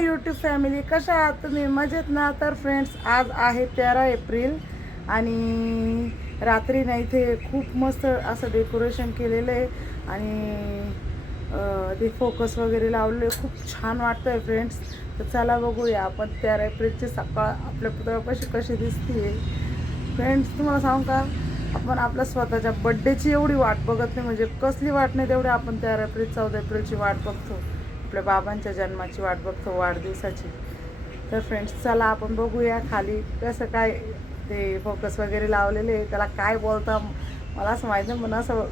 माय YouTube family, कशा आहात तुम्ही? मजेत ना? तर फ्रेंड्स, आज आहे 13 एप्रिल आणि रात्री ना इथे खूप मस्त असं डेकोरेशन केलेलं आहे आणि ते फोकस वगैरे लावलेले, खूप छान वाटतं आहे फ्रेंड्स. तर चला बघूया आपण 13 एप्रिलची सकाळ आपल्या पुतळ्यापाशी कशी दिसते फ्रेंड्स. तुम्हाला सांगू का, आपण आपल्या स्वतःच्या बड्डेची एवढी वाट बघत नाही, म्हणजे कसली वाट नाही तेवढी आपण 13 एप्रिल 14 एप्रिलची वाट बघतो, आपल्या बाबांच्या जन्माची वाट बघतो, वाढदिवसाची. तर फ्रेंड्स, चला आपण बघूया खाली कसं काय ते फोकस वगैरे लावलेले आहे. त्याला काय बोलता मला असं माहीत नाही, पण असं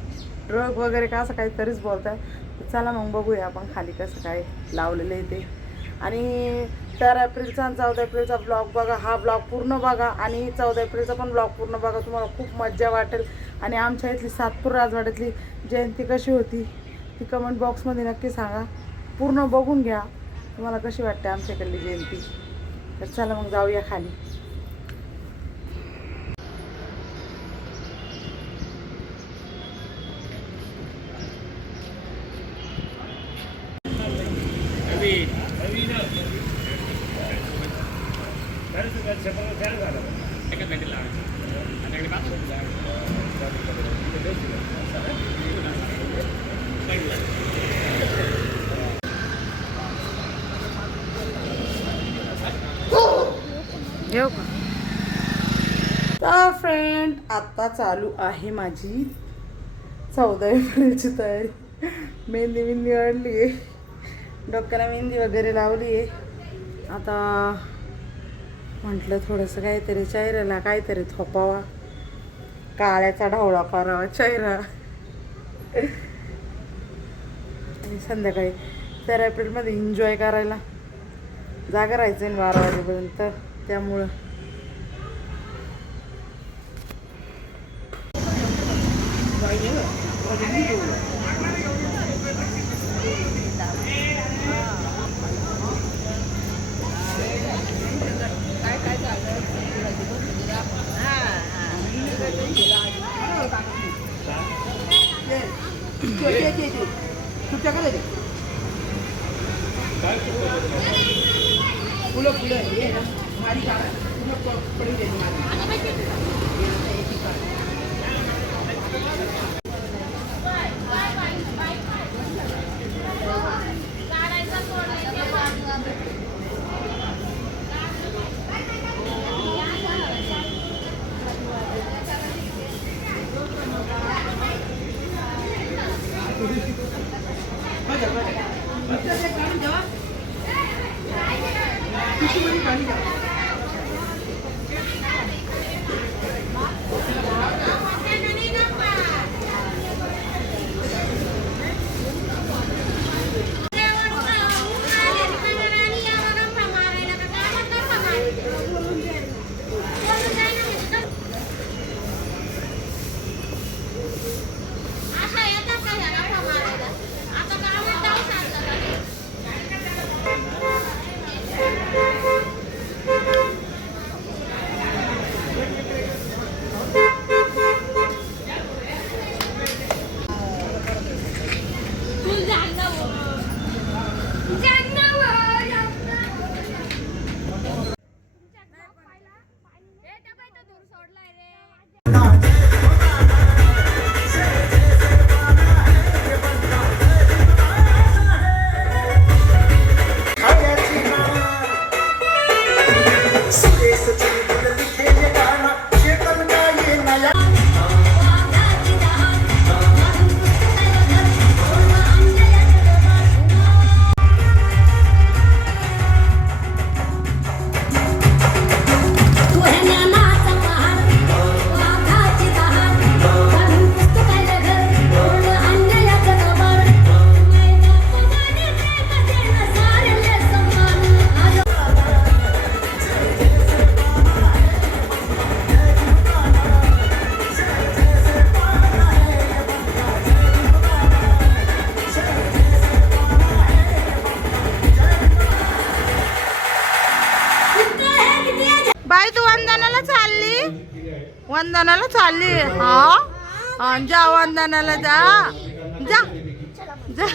ट्रक वगैरे का असं काहीतरीच बोलताय. तर चला मग बघूया आपण खाली कसं काय लावलेलं आहे ते. आणि 13 एप्रिलचा आणि 14 एप्रिलचा ब्लॉग बघा, हा ब्लॉग पूर्ण बघा आणि 14 एप्रिलचा पण ब्लॉग पूर्ण बघा, तुम्हाला खूप मजा वाटेल. आणि आमच्या इथली सातपूर राजवाड्यातली जयंती कशी होती ती कमेंट बॉक्समध्ये नक्की सांगा. पूर्ण बघून घ्या, तुम्हाला कशी वाटते आमच्याकडली जयंती. तर चला मग जाऊया खाली. घेऊ का? तर फ्रेंड, आता चालू आहे माझी 14 एप्रिलची तयारी. मेहंदी आणली आहे, डोक्याला मेहंदी वगैरे लावली आहे. आता म्हटलं थोडंसं काहीतरी चेहऱ्याला काहीतरी थोपावा, काळ्याचा ढवळा करावा चेहरा. आणि संध्याकाळी 13 एप्रिलमध्ये एन्जॉय करायला जागा राहायचं आहे 12 वाजेपर्यंत, त्यामुळं वंदनाला चालली. हा, जा वंदनाला, जा जा जा.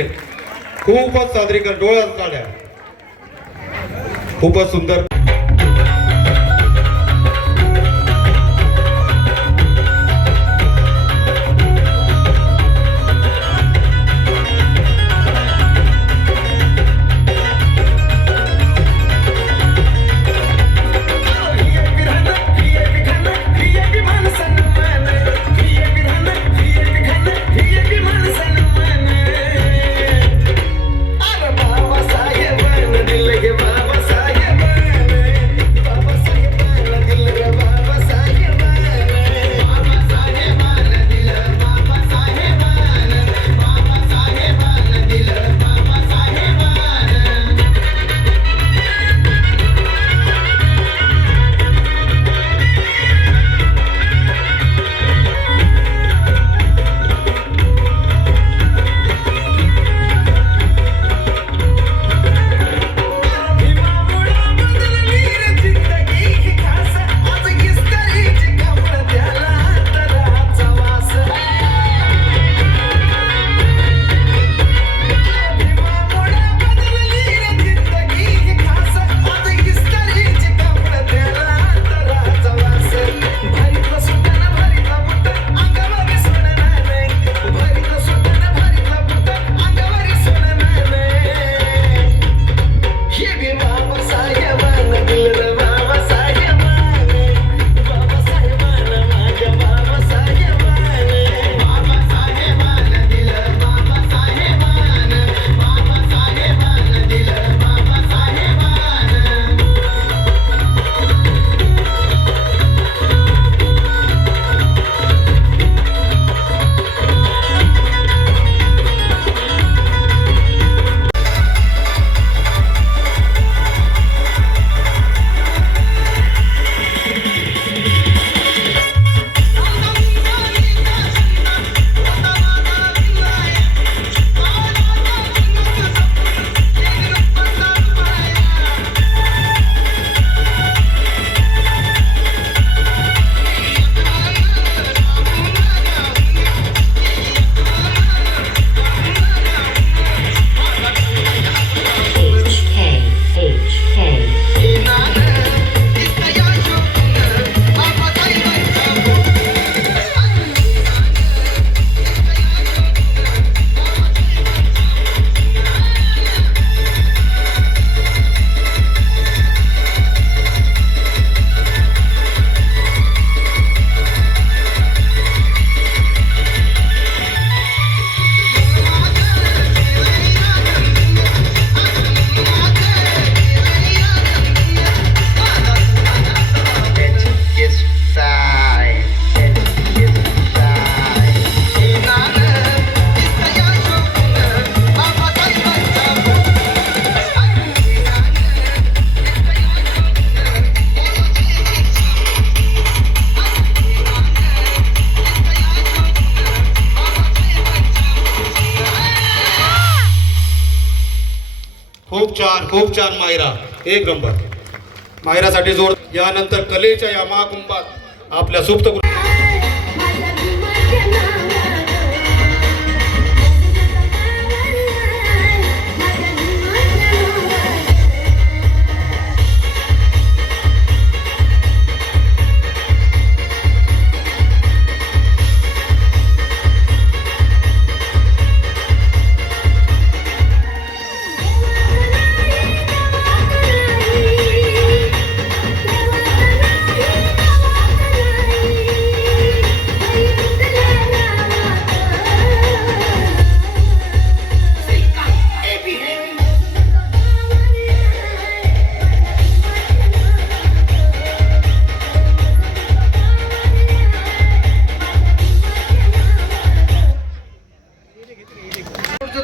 आहेत. खूपच सादरीकरण डोळ्यात काढ्या, खूपच सुंदर. खूप छान मायरा, एक नंबर. मायरासाठी जोर. यानंतर कलेच्या या महाकुंभात आपल्या सुप्त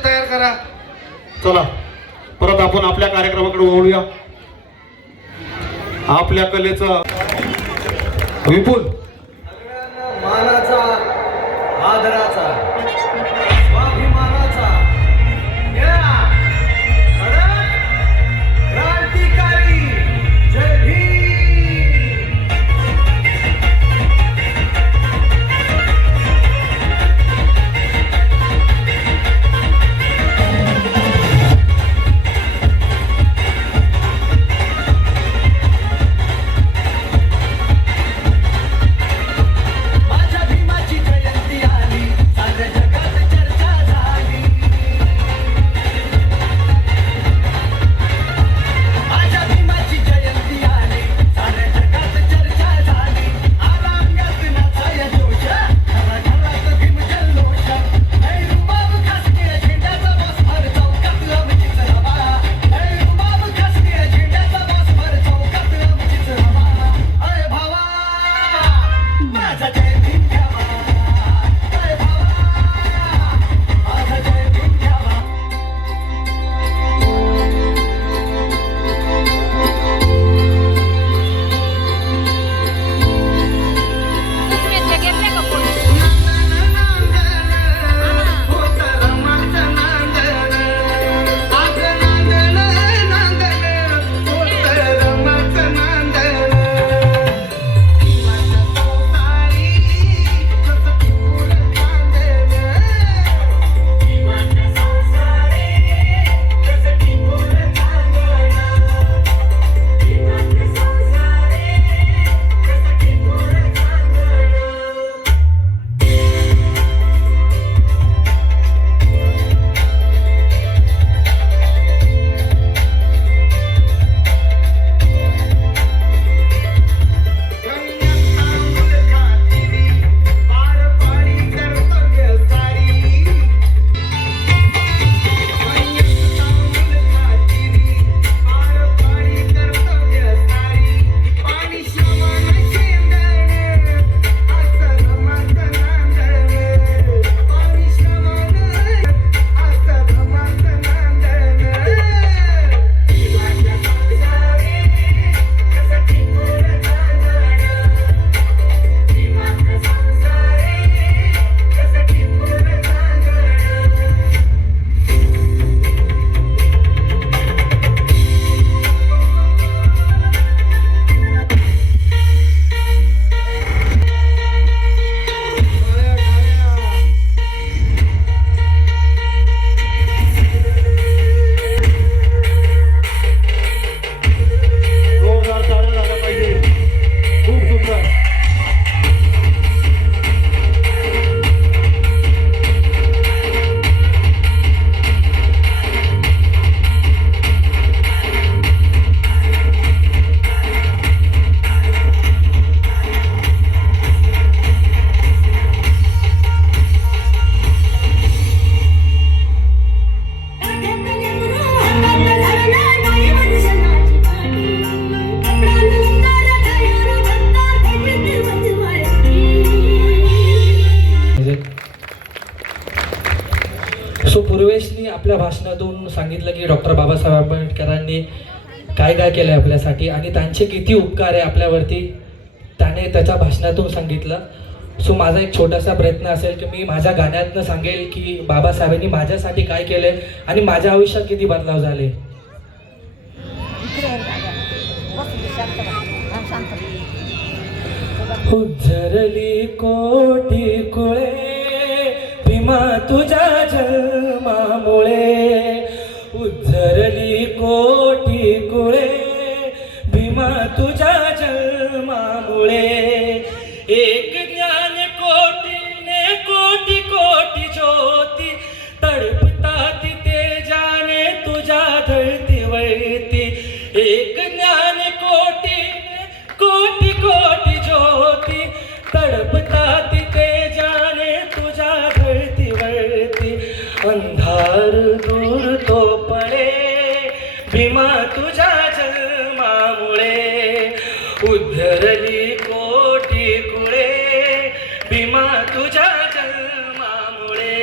तयार करा. चला परत आपण आपल्या कार्यक्रमाकडे वळूया. आपल्या कलेचं विपुल मानाचा, आदराचा, स्वाभिमानाचा क्रांतिकारी जय भीम. आपल्या भाषणातून सांगितलं की डॉक्टर बाबासाहेब आंबेडकरांनी काय काय केलं आहे आपल्यासाठी आणि त्यांचे किती उपकार आहे आपल्यावरती, त्याने त्याच्या भाषणातून सांगितलं. सो माझा एक छोटासा प्रयत्न असेल की मी माझ्या गाण्यातनं सांगेल की बाबासाहेबांनी माझ्यासाठी काय केले आणि माझ्या आयुष्यात किती बदलाव झाले. उज्जरली कोटी कुळे भीमा तुझ्या जन्मामुळे, उज्जरली कोटी कुळे भीमा तुझ्या जन्मामुळे. एक ज्ञान कोटीने कोटी कोटी ज्योती तडपतात तेजाने तुझ्या धरतीवरती. एक ज्ञान कोटीने कोटी कोटी ज्योती तडपतात तेजाने तुझ्या धरतीवरती. अंधार दूर तो पळे भीमा तुझ्या जन्मामुळे, उद्धरली कोटी कुळे भीमा तुझ्या जन्मामुळे.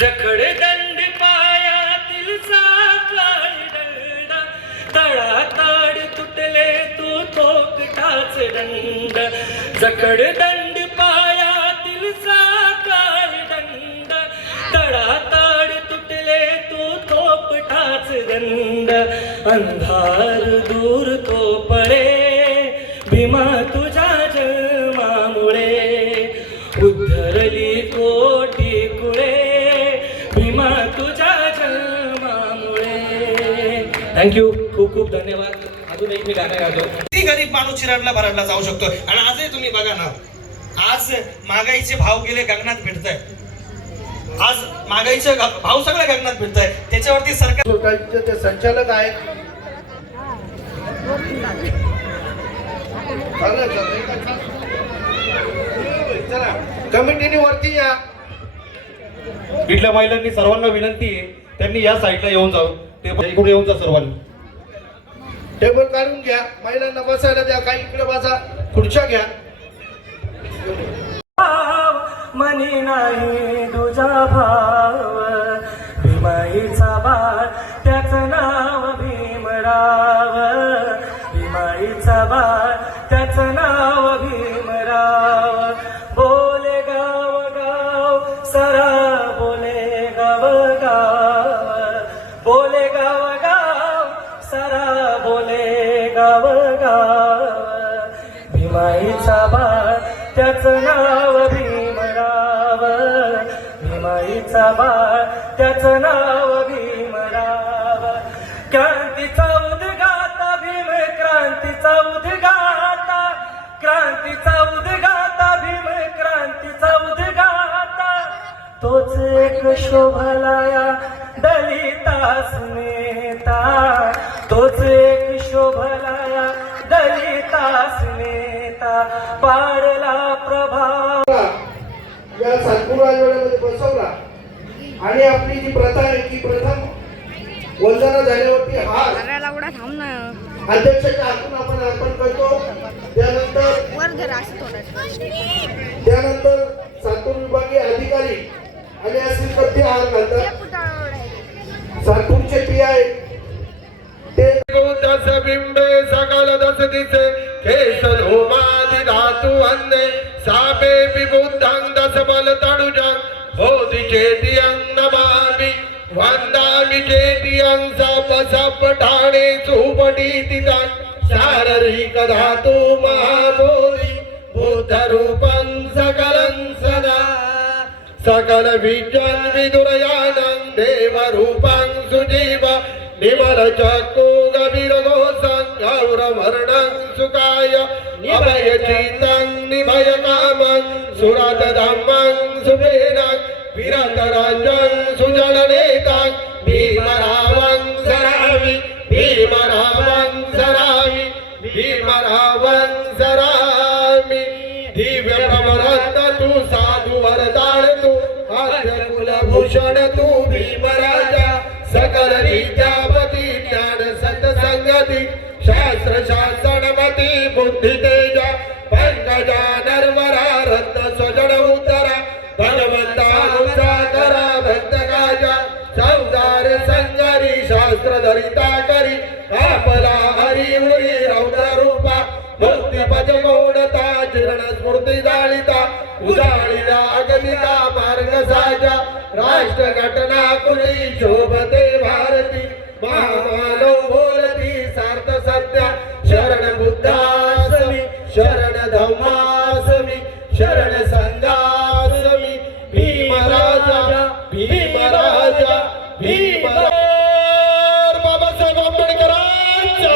जखड दंड पायातील साकाळ दंड तळाताड तुटले तू तोकटाच दंड. जखड दंड पायातील साकाळ दंड तळाताड तुटले तू तोपटाच दंड. अंधार दूर तो पळे भीमा तुझ्या जन्मामुळे, उद्धरली कोटी कुळे भीमा तुझ्या जन्मामुळे. थँक्यू, खूप खूप धन्यवाद. अजून एक मी गाणं गातो. ती गरीब माणूस चिराडला भराडला जाऊ शकतो. आणि आजही तुम्ही बघा ना, आज महागाईचे भाव गेले गगनात भिडताय. आज महागाईचे भाव सगळ्या गगनात भिडताय. त्याच्यावरती सरकार सोसायटीचे ते संचालक आहेत. चला कमिटीने वरती या. इथल्या महिलांनी सर्वांना विनंती आहे, त्यांनी या साईडला येऊन जाऊ. इकडे येऊन जा सर्वांनी. टेबल काढून घ्या, महिलांना बसायला द्या. काही इकडे बसा, खुर्च्या घ्या. मनी नाही तुझा भाव भीमाईचा बाळ त्याचं नाव भीमराव. भीमाईचा बाळ त्याचं नाव भीमराव. बोले गाव गाव सरा बोले गाव गाव. बोले गाव गाव सरा बोले गाव गाव. भीमाईचा बाळ त्याचं नाव भीमराव. भीमाईचा बाळ त्याचं नाव भीमराव. क्रांतीचा उद्गाता भीम क्रांतीचा उद्गाता. क्रांतीचा उद्गाता भीम क्रांतीचा उद्गाता. तोच एक शोभलाया दलितास नेता. तोच एक शोभलाया दलितास नेता. पाडला प्रभाव या सातपूर राजवाड्यामध्ये बसवला आणि आपली जी प्रथा आहे की प्रथम वंदना झाल्यावरती हार अध्यक्षाच्या हातून आपण अर्पण करतो. त्यानंतर सातूर विभागीय अधिकारी आणि असतील ते हार घालतात. सातूरचे PI ते दस बिंबे सकल दस दिसे केस लोमादि धातु अन्ने सापे विबुद्धं दस बल तडुजं बोधि चेतियं नमामि वंदामि चेतियं सप सप ठाणे सुपटीतितं शारीरिक धातु महाबोधि बुद्ध रूपं सकलं सदा. सकल विजन विदुरयानं देव रूपं सुजीव निमल चक्कु गभीर घोषं गौरवर्णं सुखाय निभय चित्तं निभय कामं सुरत धम्मं सुभेदं विरत रंजं सुजननेतं भीमरावं सरामि भीमरावं सरामि भीमरावं सरामि. दिव्य प्रमरत्न तू साधु वरदान तू आद्य कुलभूषण तू भीमराजा. सकल विद्यापती ज्ञान सत्संगती शास्त्र शासनमती बुद्धि तेजा पंकजा नरवरा रत्न स्वजन उतरा भगवंता करा भक्त का चौदार संगारी शास्त्र धरिता करी आपला हरी उरी रौद्र रूपा भक्ती पद गोडता चिरण स्मृती जाळिता उजाळीला अगदिता मार्ग साजा राष्ट्र घटना कुली शोभते भारती महामानव बोलती सार्थ सत्या शरण बुद्धासमी शरण धम्मासमी शरण संघासमी भीमराजा भीमराजा भीमराजा बाबासाहेब आंबेडकरांचा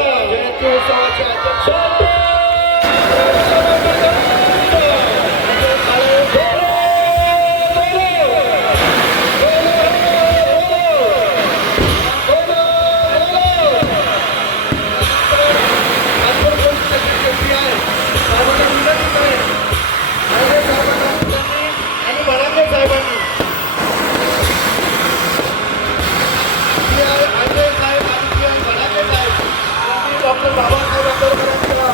डॉक्टर बाबासाहेब आंबेडकरांचा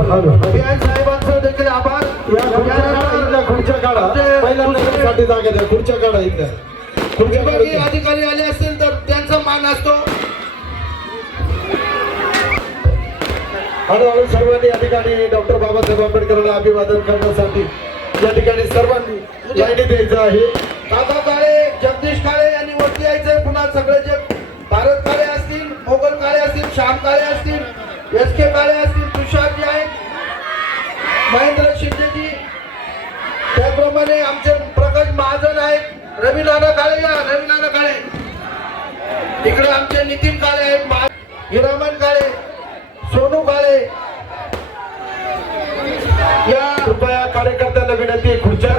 साहेबांचं देखील आभार. खुर्च्या काढा पहिल्यांदासाठी जागा द्या. खुर्च्या काढा इथल्या विभागीय अधिकारी आले असतील तर त्यांचा मान असतो. हळूहळू सर्वांनी या ठिकाणी डॉक्टर बाबासाहेब आंबेडकरांना अभिवादन करण्यासाठी या ठिकाणी सर्वांनी लाईनी द्यायचं आहे. काका काळे जगदीश काळे यांनी वरती यायचंय. पुन्हा सगळे जे भारत काळे असतील मोगल काळे असतील श्याम काळे असतील एस के काळे असतील तुषारजी आहेत महेंद्र शिंदेजी त्याप्रमाणे आमचे प्रकाश महाजन आहेत. रवी नाना काळे या रवी नाना काळे इकडे आमचे नितीन काळे आहेत. हिरामन काळे सोनू काळे या कृपया कार्यकर्त्यांना विनंती खुर्च्या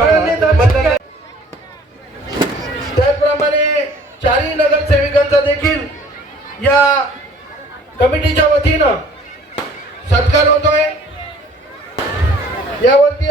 त्याचप्रमाणे चारही नगरसेविकांचा देखील या कमिटीच्या वतीनं सत्कार होतोय. यावरती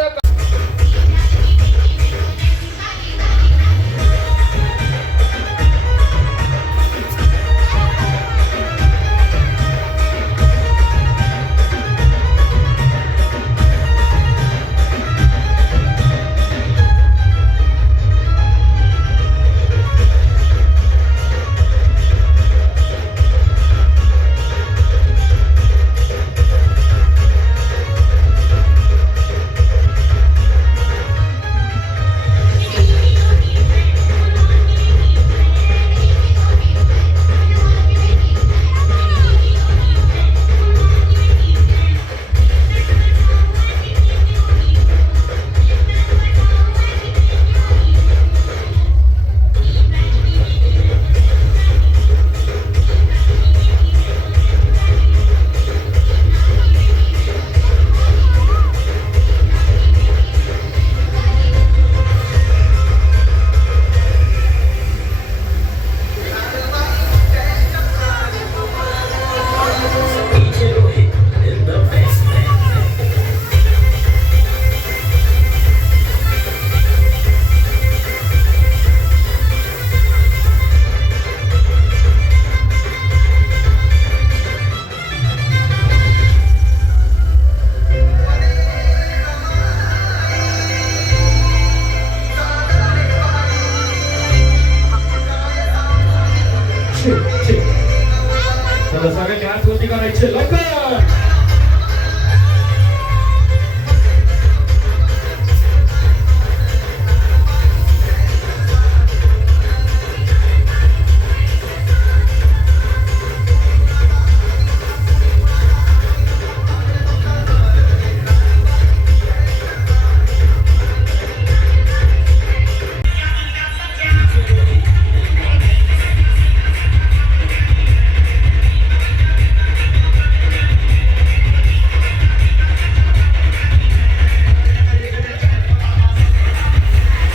चला सगळ्यांनी हात वरती करायचे लवकर.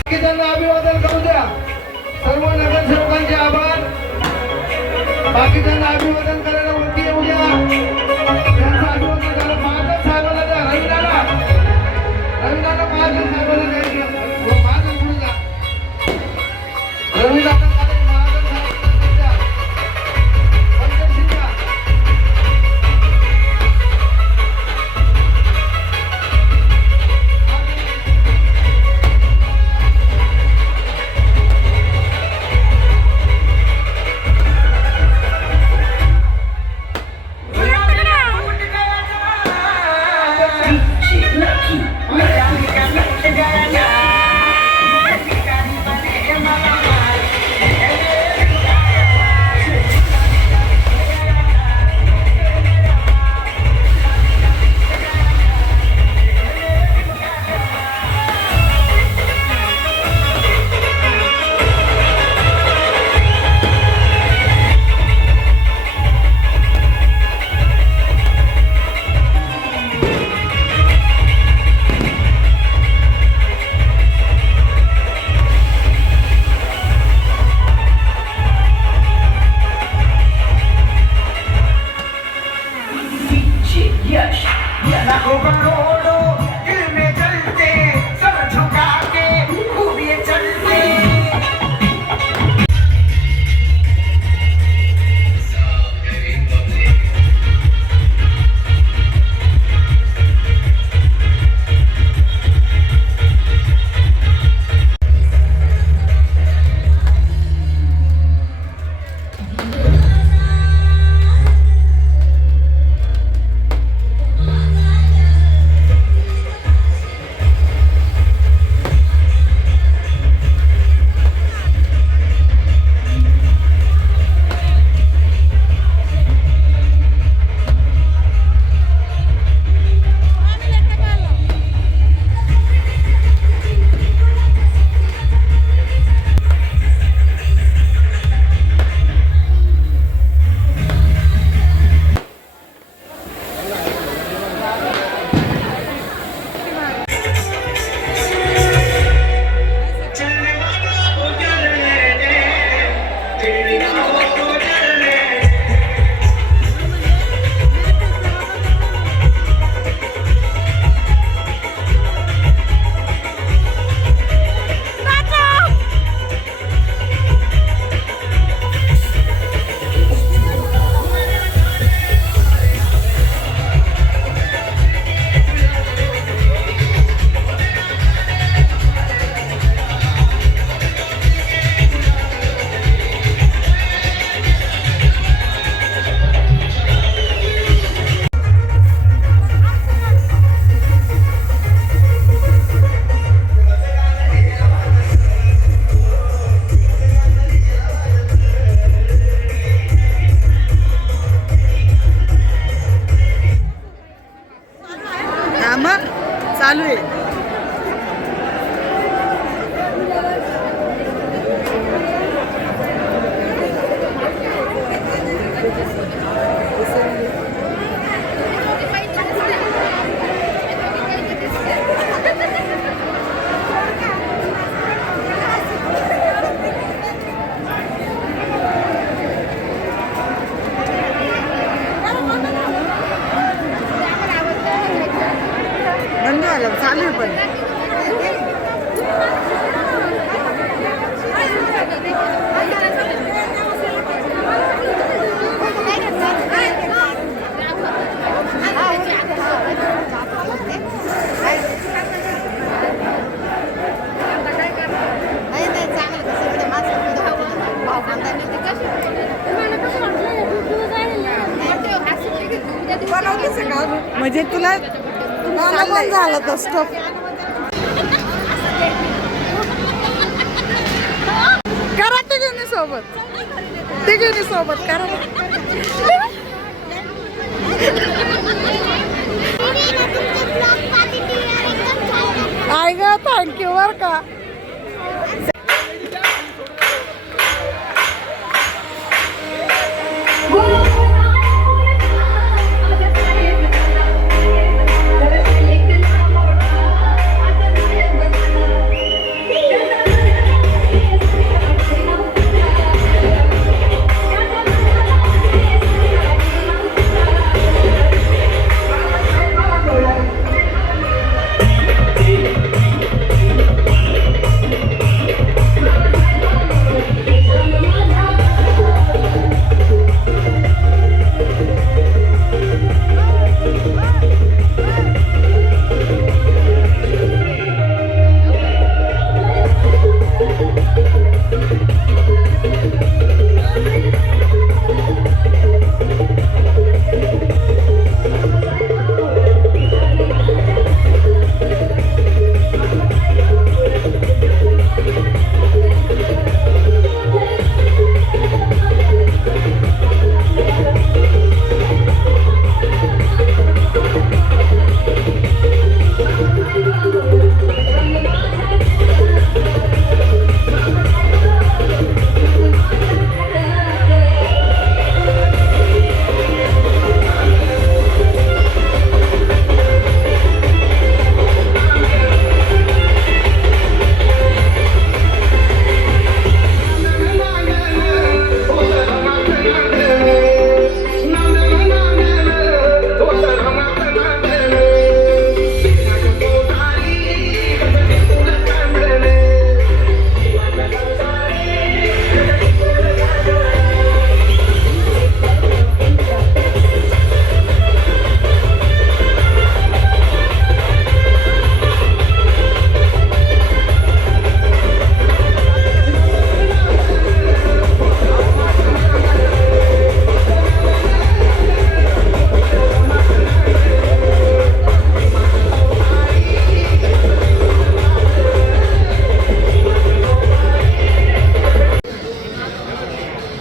बाकीच्यांना अभिवादन करू द्या. सर्व नगरसेवकांचे आभार. बाकीच्यांना अभिवादन करायला वरती येऊ द्या. त्यांचं अभिवादन झालं. महाजन साहेबांना द्या. रविदादा महाजन साहेबांना द्यायचं. हो, महाजन पुढे जा. रविदादा झाले, महाजन साहेबांना द्या. पंकज शिंदे. म्हणजे तुला पण झालं तर स्टॉप. करा तिघींनी सोबत करा. काय ग, थँक्यू बर का.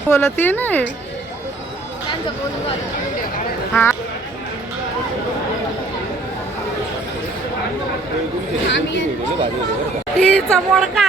बोलती नाही. हा तिचा मोडका